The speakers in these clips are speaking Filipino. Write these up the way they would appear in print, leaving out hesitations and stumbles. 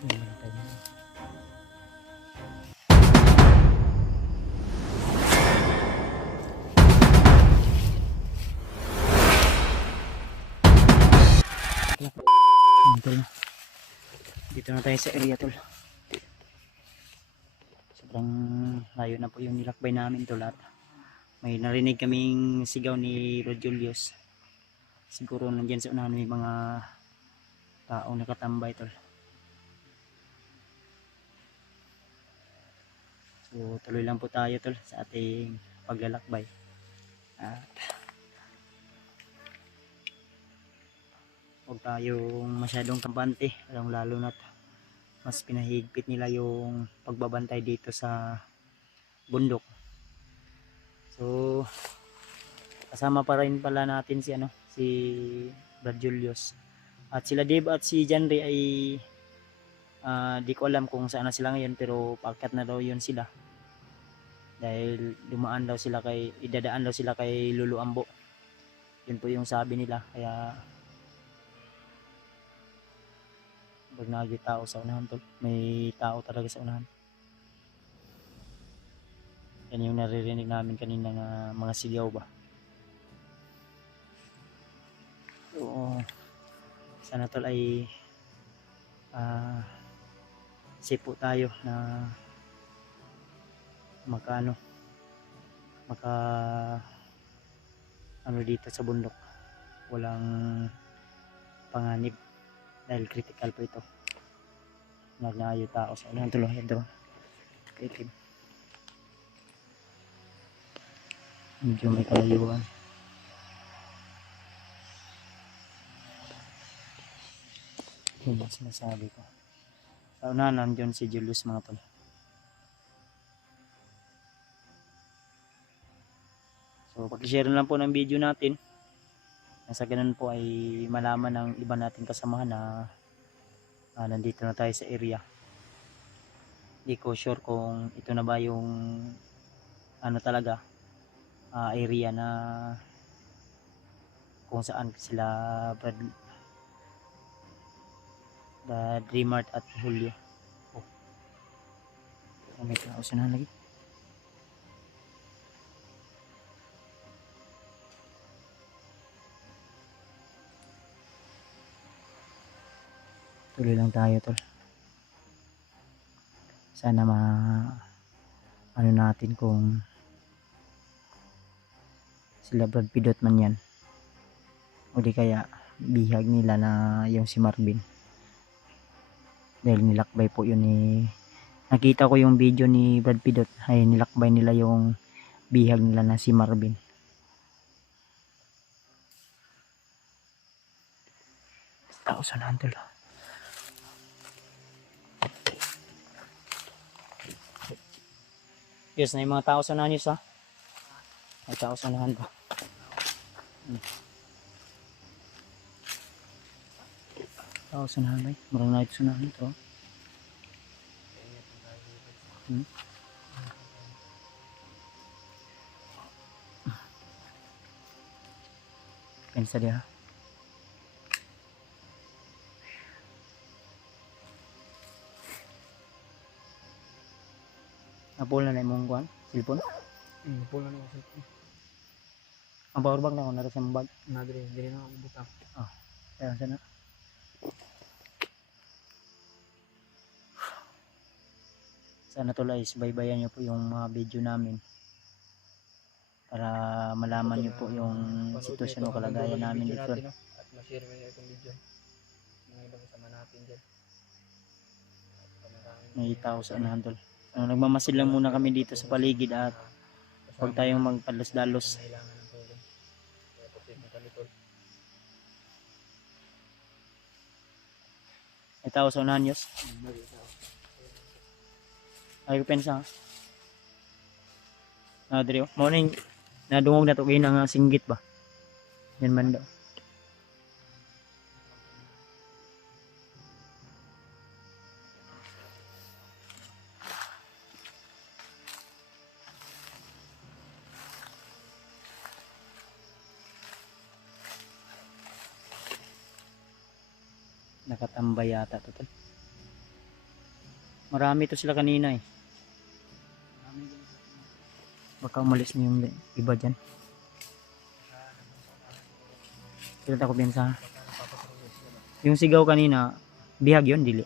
Bantay na. Tol. Dito na tayo sa area tol. Sobrang layo na po yung nilakbay namin tol at may narinig kaming sigaw ni Rod Julius. Siguro nandiyan sa unahan may mga taong nakatambay tol. So tuloy lang po tayo tol sa ating paglalakbay. At huwag tayong masyadong kampante, lalo na mas pinahigpit nila yung pagbabantay dito sa bundok. So kasama pa rin pala natin si Brad Julius at sila Dave at si Janry ay di ko alam kung saan na sila ngayon, pero paakyat na daw yun sila dahil idadaan daw sila kay Lulu Ambo. Yun po yung sabi nila, kaya pag naging tao sa unahan tol, may tao talaga sa unahan. Yan yung naririnig namin kanina na mga sigaw ba. So sana tol ay safe po tayo na maka dito sa bundok, walang panganib dahil critical po ito. Nagnayo tao sa unahan tol. Yan tol, kaitim, medyo may kalayuan. Yun ang sinasabi ko. Sa unahan nandiyon si Julius mga tol. So pag-share lang po ng video natin, sa ganun po ay malaman ng iba nating kasamahan na nandito na tayo sa area. Hindi ko sure kung ito na ba yung talaga area na kung saan sila Brad Dreamart at Julio. May tao na lagi. Tuloy lang tayo tol. Sana natin kung sila Brad Pidot man yan o di kaya bihag nila na yung si Marvin, dahil nilakbay po yun nakita ko yung video ni Brad Pidot ay nilakbay nila yung bihag nila na si Marvin. Tao sa nandol. Yes, na yung mga tao sa nanyos ha. May tao sa nahan ba? Tao sa nahan ba? Marang na ito sa nahan ito. Pensa dia. Napul na imong kuan, cellphone? Napul na ako cellphone. Ang power bank na ako nara sa bag. Dili na ako butang. Kaya sana. Sana tulay baybayan niyo po yung mga video namin para malaman niyo po yung sitwasyon o kalagayan namin dito. At ma-share mo itong video. Mga ibang kasama natin dyan. May tao sa unahan tol. Nagmamasid lang muna kami dito sa paligid at huwag tayong magpalos-dalos. May tao sa unahan yos. Ay ko pensa. Diri morning nadungog na to kay nga singgit ba. Yan man daw. Nakatambay yata to tol. Marami to sila kanina eh. Marami din sa Baka umalis na yung iba dyan. Kailan ako pinsa. papatrolya sila. Yung sigaw kanina, bihag yun, dili.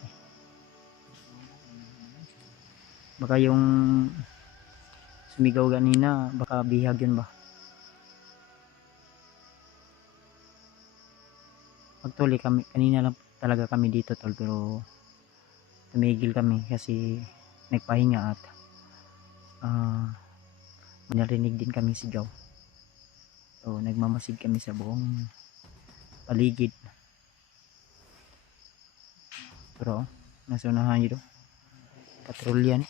Baka yung sumigaw kanina, baka bihag yun ba. Actually kami, kanina lang talaga kami dito tol, pero tumigil kami kasi nagpahinga at may narinig din kami sigaw. So nagmamasid kami sa buong paligid. Pero nasa unahan nyo do, patrolyan.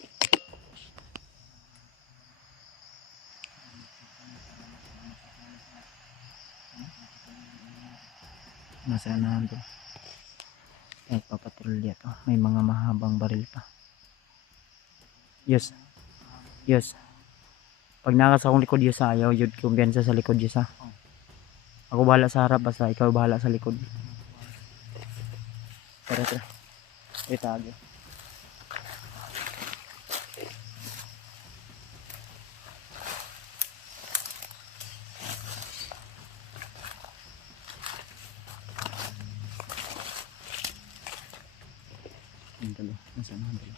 Nasa unahan do. Papatrolya to. May mga mahabang baril pa. Yes. Yes. Pag nakas akong likod yun ayaw yun kumbiyansa sa likod yun Ako bahala sa harap basta ikaw bahala sa likod. Tara tara. Itago. Yung talo. Nasaan ang talo?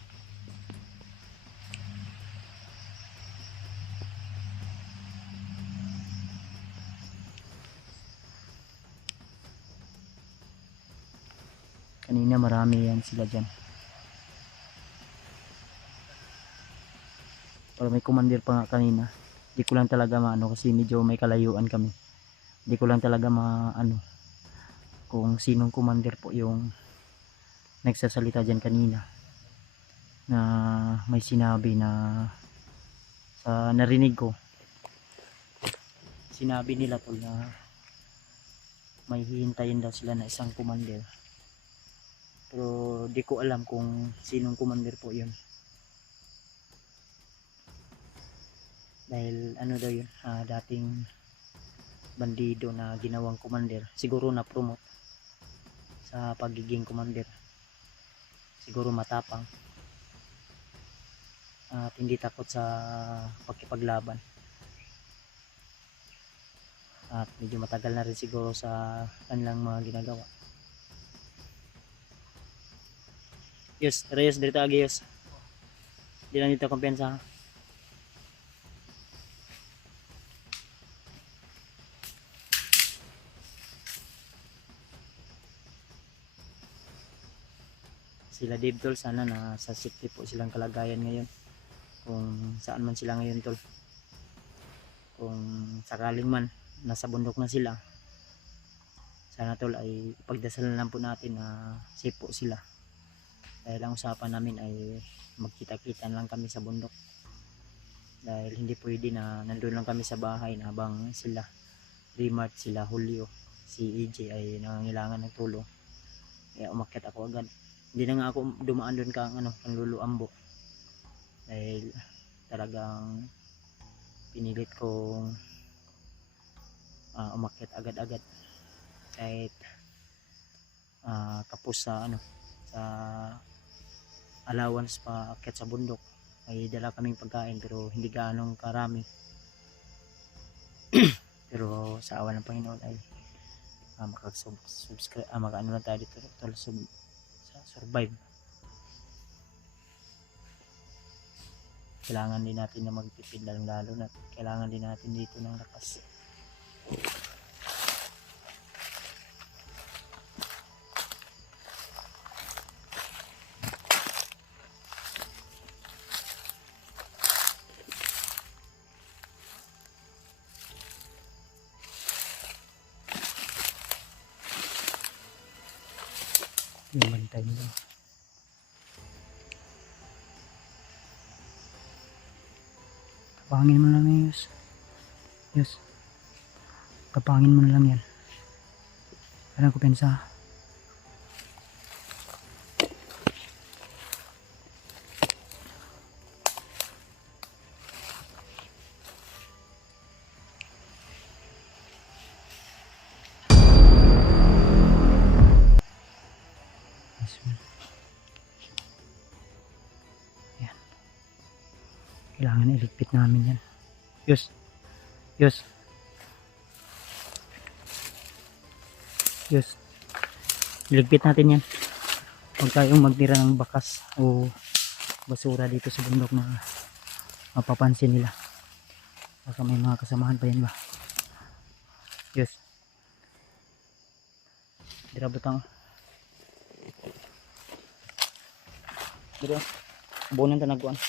Kanina marami yan sila dyan. Pero may commander pa nga kanina. Di ko lang talaga maano kasi medyo may kalayuan kami. Di ko lang talaga maano kung sinong commander po yung nagsasalita dyan kanina. Na may sinabi na sa narinig ko. Sinabi nila tol na may hihintayin daw sila na isang commander. Pero di ko alam kung sinong commander po yun. Dahil ano daw yun, dating bandido na ginawang commander. Siguro na promote sa pagiging commander. Siguro matapang. At hindi takot sa pagkipaglaban. At medyo matagal na rin siguro sa kanilang mga ginagawa. Yes, Reyes, dito agi yes. Di lang dito kumpiyansa. Sila Dave tol, sana na sa safety po silang kalagayan ngayon. Kung saan man sila ngayon tol. Kung sakaling man nasa bundok na sila. Sana tol ay pagdasalan lang po natin na safe po sila. Dahil ang usapan namin ay magkita-kita lang kami sa bundok. Dahil hindi pwede na nandun lang kami sa bahay na habang sila Remart, sila Julio, si EJ ay nangangailangan ng tulong. Kaya umakyat ako agad. Hindi na nga ako dumaan doon kang Luluambo. Dahil talagang pinilit kong umakyat agad-agad. Kahit kapos sa sa allowance pa akyat sa bundok, may dala kaming pagkain pero hindi gaanong karami. Pero sa awa ng Panginoon ay makasubscribe, makaano lang tayo dito sa survive. Kailangan din natin na magtipid, lalo na kailangan din natin dito ng lakas. Yung bantay nila. Kapangin mo lang yan, Yus. Yus. Kapangin mo na lang yan. Parang ko pensa. Kailangan iligpit namin yan. Yus. Yus. Yus. Iligpit natin yan. Huwag tayong magtira ng bakas o basura dito sa bundok na mapapansin nila. Baka may mga kasamahan pa yan ba. Yus. Dira butang. Dira. Buonan ta nagkuan.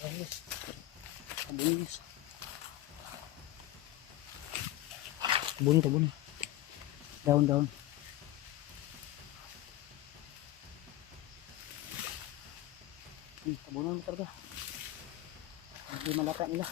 Ayos. Tabunis. Tabuni. Daun. Tabunan mo talaga. Hindi malata nila.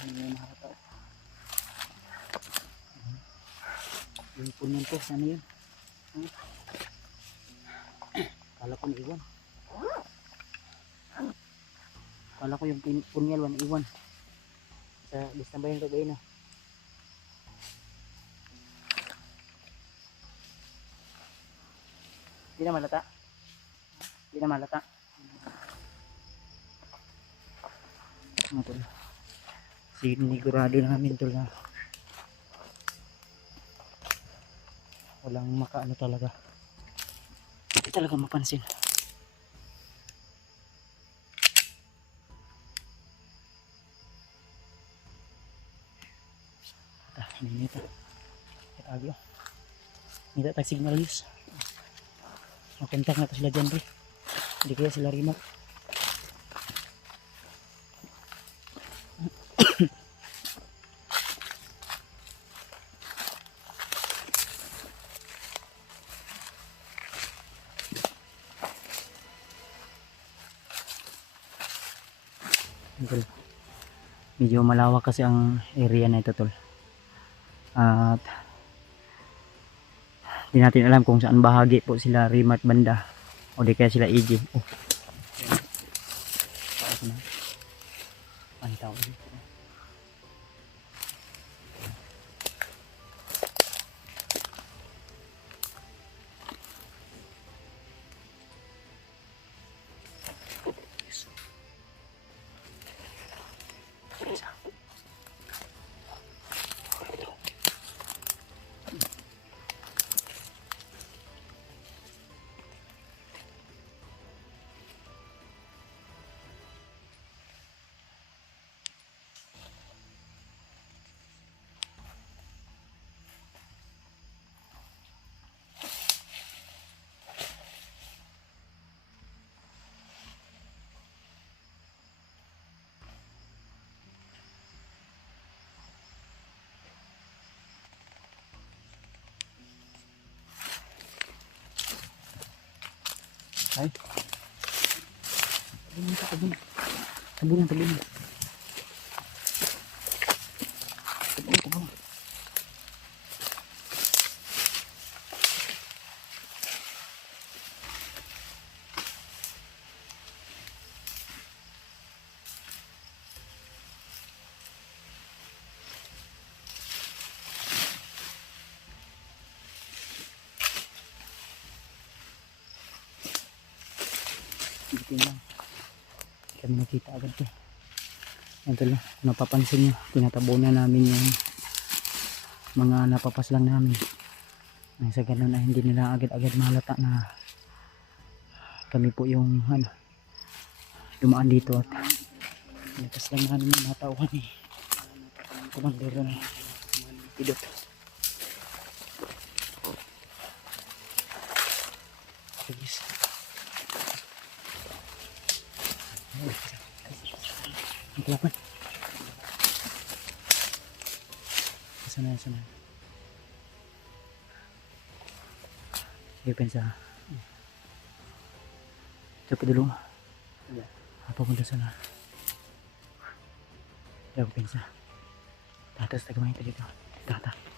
Hindi maharap. Yung punyan ko, sana yun. Kala ko naiwan. Kala ko yung punyal naiwan. Sa list na ba yung gagawin na? Hindi na malata. Ano to? Sinigurado namin to na walang makaano talaga. Hindi talaga mapansin. Hinita. Agyo. Hindi tag signal news. Makontak na to sila dyan rin. Hindi kaya sila remote. Medyo malawak kasi ang area na ito tol. At hindi natin alam kung saan bahagi po sila Rimat banda o di kaya sila EG. Oh. Pantaw dito. Ay. Tabunan. Dito lang. Kami nakita agad to. Ito lang. Napapansin nyo. Tinatabunan namin yung mga napapas lang namin. Nang sa ganun na hindi nila agad-agad malata na kami po yung dumaan dito at napas lang namin yung natauhan eh. Commander doon. Pidot. Guys. Ang kalapan. Sana. Sige, pensa. Ito pa dulu. Apa punta sana? Ito, pensa. Tatas tagamay ito dito. Tata.